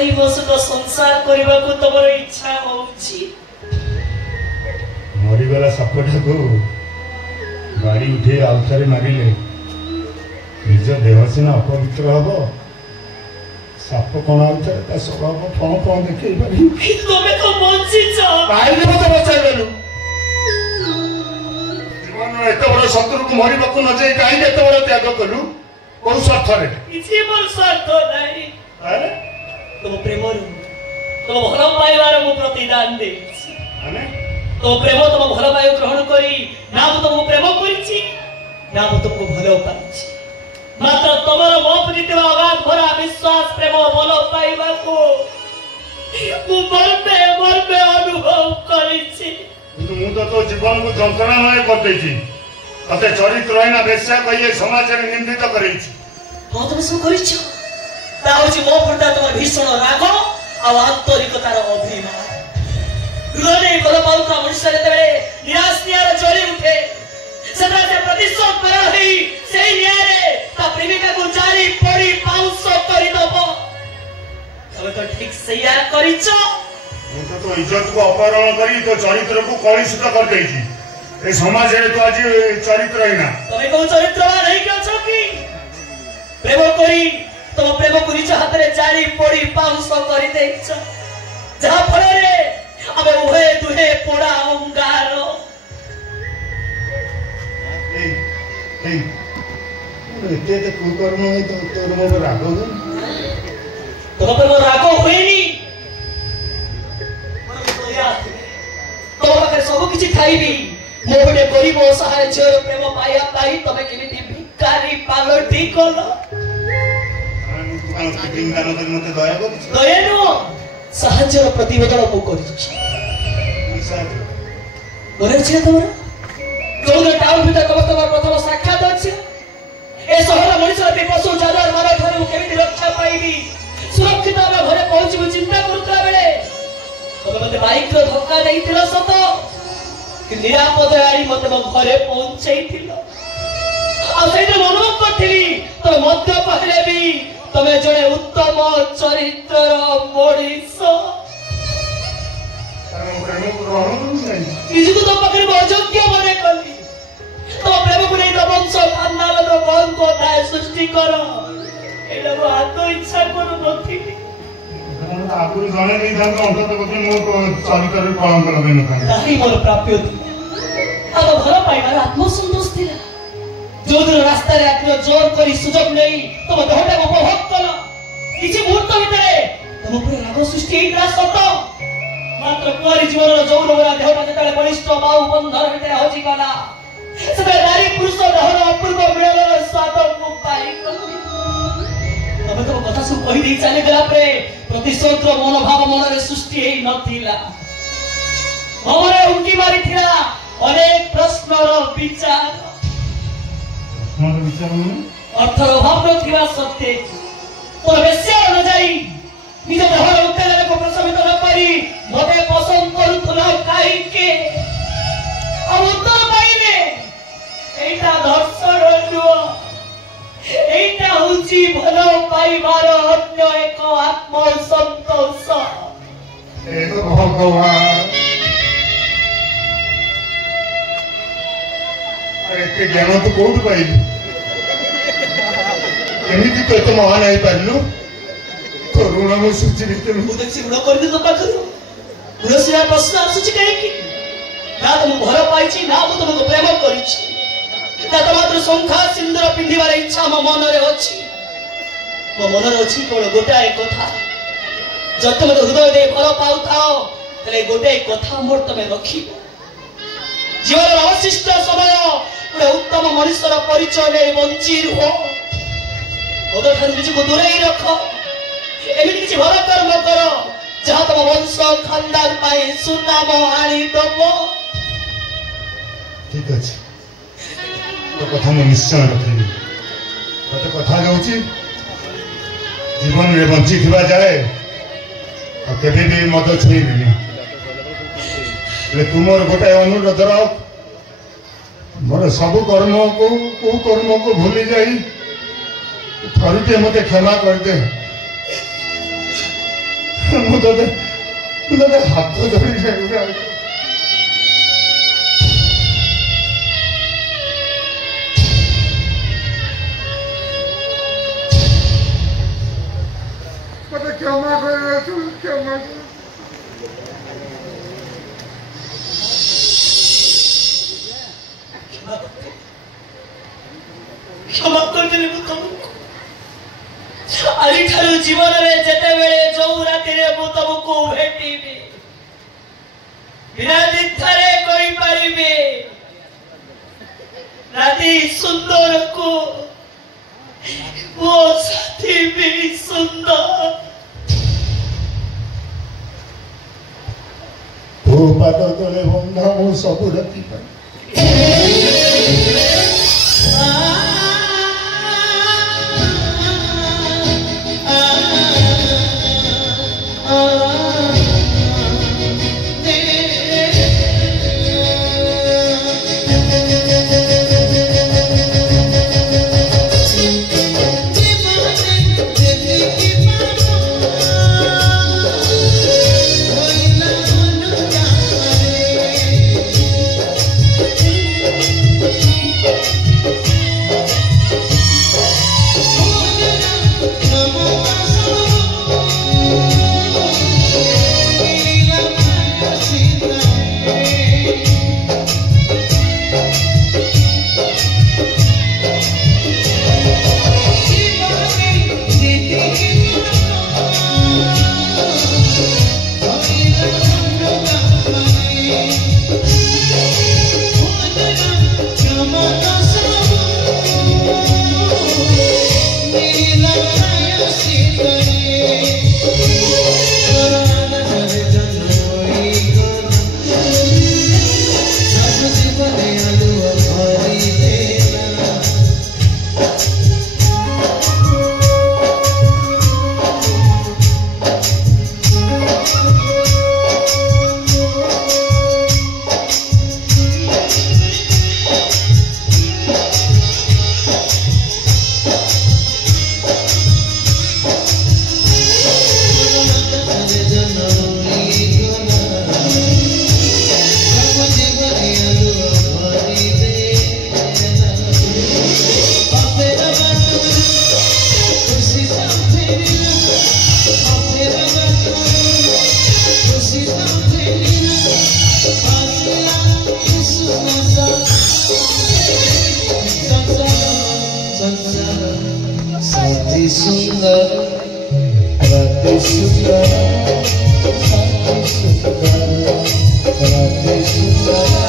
भाई मो सहित संसार करने को तुम इच्छा होउछि मरीगला सपटा को गाड़ी उठे आउथरे मारिले निज देह सीना अपवित्र हम साप कण आउथरे स्वभाव फण फण देखई पारि तुम्हें तो बंचिछ काहे मत बचाइलु जीवन एत बड़ शत्रु को मरिबा को न जाई काहे एत बड़ त्याग कलु को स्वार्थ रे किसी मोर स्वार्थ नहीं अरे तुम प्रेम तुम भल पाइबार मु प्रतिदान दे माने तो प्रेम तुम भल पाइ ग्रहण करी ना मु तुमको प्रेम करिछि ना मु तुमको भल पाइछि मात्र तमर मो प्रति अगाध भरा विश्वास प्रेम भल पाइबा को मु मर्मे अनुभव करिछि मु तो जीवन को जंत्रणामय कर देछि तते चरित्रहीन वेश्या कहिए समाज रे निंदित करैछि हाँ तुम सब करिछ ता होछि मो प्रति तुम भीषण राग आ आंतरिकतार अभिमान हृदय भल पाउता मनुष्य जेतेबेले निराश नियार जली उठे सेटा से प्रतिशोध करा ही सेही नियारे ता प्रेमिका को जारी पड़ी पाउस करि दबो तबे तो ठीक सैया करिछ मु तो इज्जत को अपहरण करी तो चरित्र को कलुषित कर देछि ए समाज रे तो आज चरित्रहीन तबे को चरित्रवान नहीं क्यों छ की प्रेम करी तुम प्रेम को निज हाथ रे जारी पड़ी पाउस करि देछ जहा फल रे अबे उहे दुहे पोड़ा अंगार एते कुकर्म है तो तोर मो राग हो तुम पर राग होइनी तो पाखे सब किछि थाइबी मो बडे गरीब असहाय झर प्रेम पाया पाई तमे केमिति भिखारी पालटी कलो मते दया कर दया नो साहाଯ୍ୟର ପ୍ରତିବଦଳ ମୁଁ କରିଛି ମନେ ଅଛି ନା ତମର ଯୋଉଦିନ ଟାଉନ ଭିତରେ ତମର ପ୍ରଥମ ସାକ୍ଷାତ ଅଛି ଏ ସହର ମଣିଷର ବିପଦ ଜାଲର ମାର ଠାରୁ କେମିତି ରକ୍ଷା ପାଇବି ସୁରକ୍ଷିତ ଭାବେ ଘରେ ପହଞ୍ଚିବୁ ଚିନ୍ତା କରୁଥିବା ବେଳେ ତମେ ମତେ ବାଇକର ଧକ୍କା ଦେଇଥିଲ ସତ କି ନିରାପଦ ଆଣି ମତେ ମୋ ଘରେ ପହଞ୍ଚେଇଥିଲ ଆଉ ସେଇଟା ଅନୁଭବ କରିଥିଲି ତମେ ମଦ୍ୟ ପାଇଲେ ବି तमे जड़े उत्तम चरित्र मनीष निजको तो पाखे अयोग्य मने कली तो प्रेम को नहीं वंश खानदान तो कौन को थाए सृष्टि कर एटा को हाथ इच्छा करू नथिली आगुर जणे नहीं था तो अंत तक मो चरित्र रे कलंक लगे न था ताही मोर प्राप्य थी अब घर पाइबार आत्मसंतोष थिला जो दिन रास्ता रे आत्म जोर करी सुजोग नहीं तुम देहटा को उपभोग करो किछि मुहूर्त भितरे तुम ऊपर राग सृष्टि हेइला सत मात्र कुआरी जीवन रो जौन वरा देहटा जेतले बलिष्ठ बाहु बंधन भितरे होजी गला सेते नारी पुरुष देहर अपूर्व मिलनर स्वाद को पाई तबे तो कथा सब कहि देई चले गला परे प्रतिशोध रो मनोभाव मन रे सृष्टि हेइ नथिला हमरे उंटी मारी थिला अनेक प्रश्न रो विचार अर्थर अभाव न सत्य तो बेस्या न जाई निज देहर उत्तेजना को प्रशमित न करी मते पसंद करूथला काई के अब उत्तर पाइले एटा धर्षण नुआ एटा हुची भलो पाइबार अन्य एक आत्म संतोष ए भगवान अरे ज्ञान तो कोड पाइलु एमिति तो तो महान है पाइलु करुणा मो सुचि भितर मु देखि ऋण करबी तो पाखरु ऋण सिया प्रश्न आसुची काहे की ना तुम घर पाइछि ना मु तुमको प्रेम करिछि ना तो मात्र संख्या सिंदूर पिंधिबार इच्छा मो मन रे अछि मो मन रे अछि कोन गोटा एक कथा जत मत हृदय दे भल पाउथाओ तले गोटे कथा मोर तमे रखी जीवन अवशिष्ट समय गोटे उत्तम मनुष्यर परिचय नहीं बंची रुह ओदर ठार निजको दूरे रख एमिति किछि भल कर्म कर जहाँ तुम वंश खानदान पाई सुनाम आनी दब ठीक अछि तो कथा में निश्चय रखिबी तो कथा जाउची जीवन रे बंची थिबा जाए और केबे भी मद छुईबिनी ले तुमर गोटे अनुरोध रख मोर सब कर्म को भूली जाई थरुटे मते क्षमा कर दे ମୁଁ ତତେ ହାତ ଧରି मत क्षमा कर क्षमा क्षमा करदेली तुमको आज जीवन में जिते बेले जो राति तुमको भेटी बिना द्विधारे कोई पारिबे राति सुंदर को वो साथी भी सुंदर तो पाद तले बंधा मो सब राति सुंदर राधे सुंदर राधे सुंदर